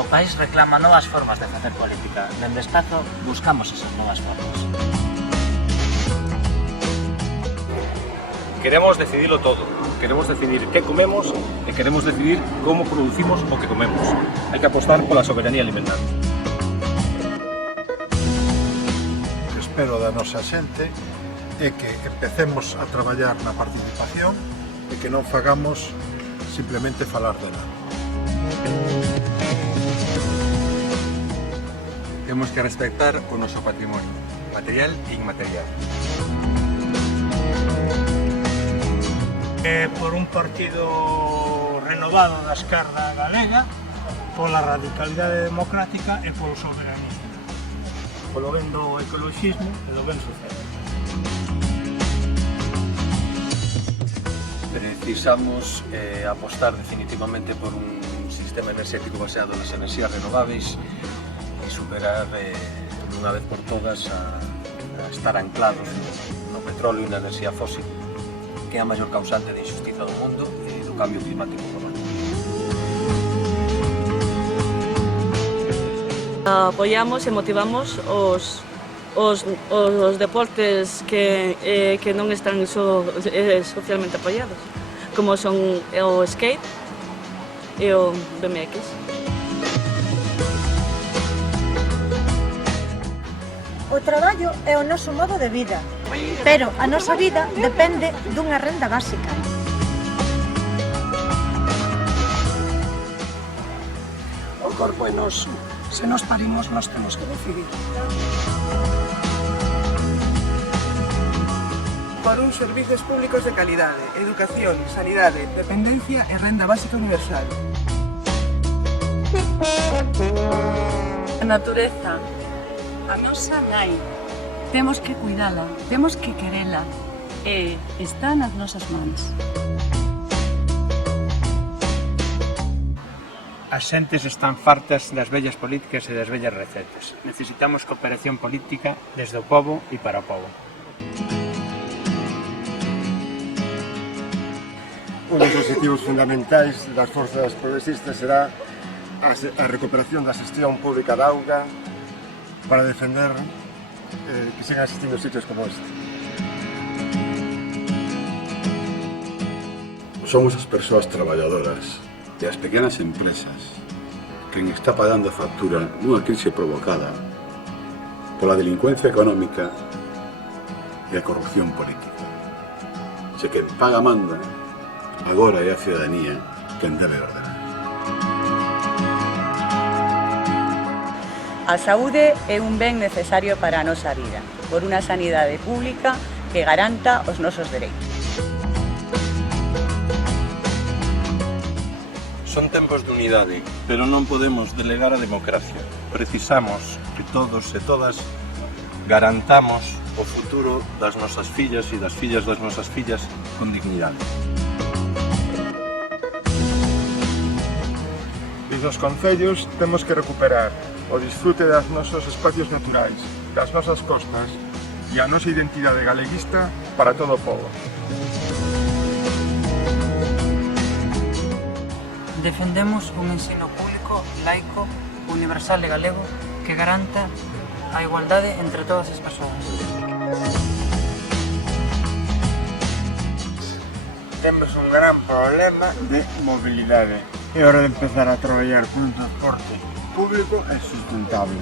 O país reclama novas formas de facer política. Dende Espazo buscamos esas novas formas. Queremos decidilo todo. Queremos decidir que comemos e queremos decidir como producimos o que comemos. Hai que apostar pola soberanía alimentar. O que espero da nosa xente é que empecemos a traballar na participación e que non fagamos simplemente falar dela. Temos que respectar o noso patrimonio, material e inmaterial. Por un partido renovado da esquerda galega, pola radicalidade democrática e polo soberanismo, polo ben do ecologismo e do ben social. Precisamos apostar definitivamente por un sistema enerxético baseado nas enerxías renováveis e superar dunha vez por todas a estar anclados no petróleo e na enerxía fósil, que é a maior causante de injustiza do mundo e do cambio climático global. Apoiamos e motivamos os deportes que non están socialmente apoiados, como son o skate e o BMX. O traballo é o noso modo de vida, pero a nosa vida depende dunha renda básica. O corpo é noso. Se nos parimos, nós temos que decidir. Por uns servizos públicos de calidade, educación, sanidade, dependencia e renda básica universal. A natureza, a nosa nai, temos que cuidala, temos que querela e está nas nosas mans. As xentes están fartas das vellas políticas e das vellas recetas. Necesitamos cooperación política desde o pobo e para o pobo. Un dos objetivos fundamentais das forzas progresistas será a recuperación da xestión pública da auga para defender que sigan existindo sitios como este. Somos as persoas traballadoras e as pequenas empresas quen está pagando a factura nunha crise provocada pola delincuencia económica e a corrupción política. Se quen paga manda, agora é a ciudadanía quen debe ordenar. A saúde é un ben necesario para a nosa vida, por unha sanidade pública que garanta os nosos dereitos. Son tempos de unidade, pero non podemos delegar a democracia. Precisamos que todos e todas garantamos o futuro das nosas fillas e das fillas das nosas fillas con dignidade. Desde os concellos temos que recuperar o disfrute dos nosos espacios naturais, das nosas costas e a nosa identidade galeguista para todo o pobo. Defendemos un ensino público, laico, universal e galego que garanta a igualdade entre todas as persoas. Temos un gran problema de mobilidade. É hora de empezar a traballar con un transporte público e sustentable.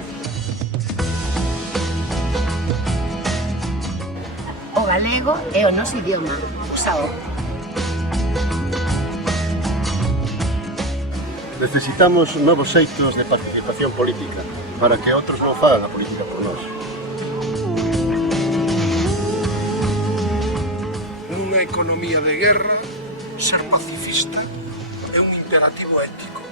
O galego é o noso idioma. Usao. Necesitamos novos xeitos de participación política para que outros non fagan a política por nós. Nunha economía de guerra, ser pacifista é un imperativo ético.